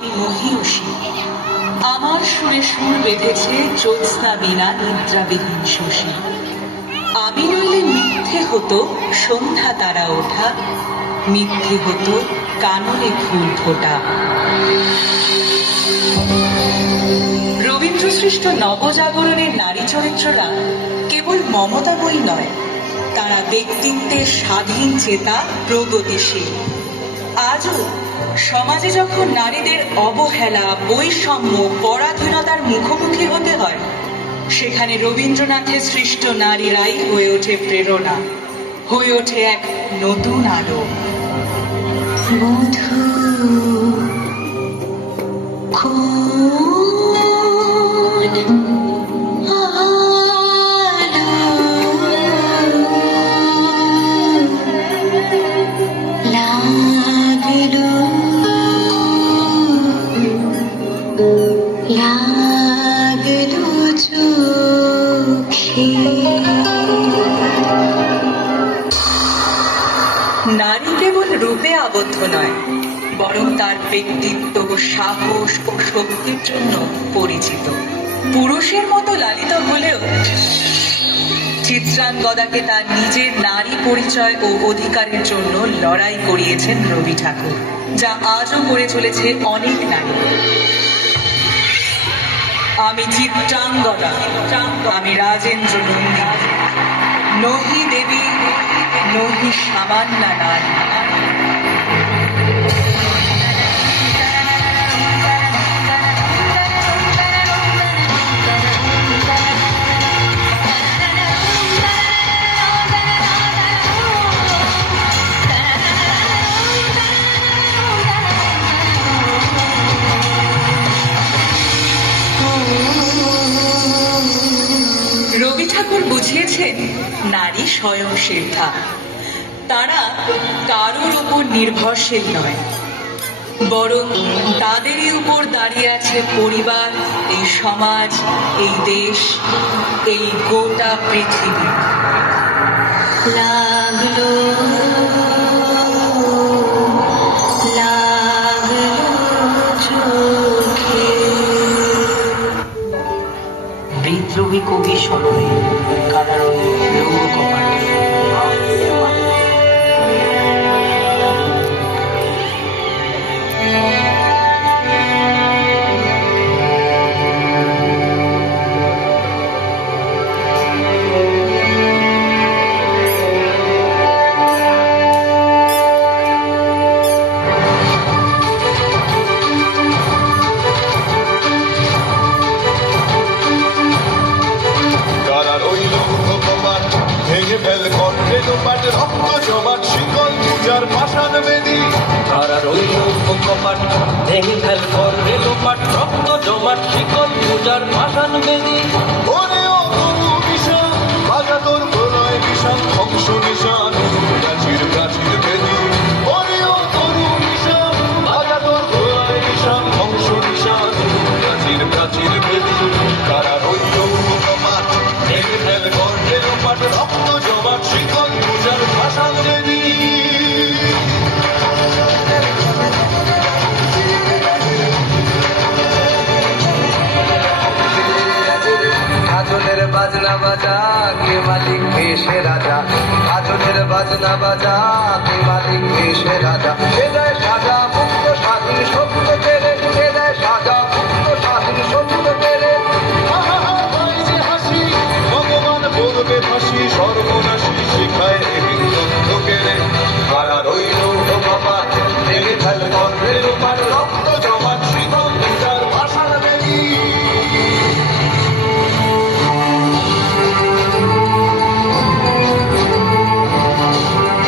মহিয়সী আমার সুরে সুর বেঁধেছে জ্যোৎস্না বিনা নিদ্রাবিহীন শশী। আমি নইলে মিথ্যে হতো সন্ধ্যা তারা ওঠা, মিথ্যে হতো কাননে ফুল ফোটা। রবীন্দ্র সৃষ্ট নবজাগরণের নারী চরিত্ররা কেবল মমতা বই নয়, তারা ব্যক্তিত্বের স্বাধীন চেতা প্রগতিশীল। আজও সমাজে যখন নারীদের অবহেলা, বৈষম্য, পরাধীনতার মুখোমুখি হতে হয়, সেখানে রবীন্দ্রনাথের সৃষ্ট নারীরাই হয়ে ওঠে প্রেরণা, হয়ে ওঠে এক নতুন আলো। মধু নারী কেবল রূপে আবদ্ধ নয়, বরং তার ব্যক্তিত্ব সাহস ও শক্তির জন্য পরিচিত। পুরুষের মতো লালিত হলেও চিত্রাঙ্গদাকে তার নিজের নারী পরিচয় ও অধিকারের জন্য লড়াই করিয়েছেন রবি ঠাকুর, যা আজও করে চলেছে অনেক নারী আমি চিত্রাঙ্গদা আমি রাজেন্দ্র নন্দী। নহি দেবী নহি সামান্য নারী। ঠাকুর বুঝিয়েছেন, নারী স্বয়ং সিদ্ধা। তারা কারোর উপর নির্ভরশীল নয়। বরং তাদেরই উপর দাঁড়িয়ে আছে পরিবার, এই সমাজ, এই দেশ, এই গোটা পৃথিবী। লাগল বিদ্রোহী কবি সময় কারা লৌহ ভেঙে ফেল রক্ত জমাট শিকল পূজার পাষাণ বেদী বাজনা বাজা, কে মালিক দেশে রাজা? আজনের বাজনা বাজা, কে মালিক দেশে রাজা? যায় সাজা, মুক্ত স্বাধীন সত্য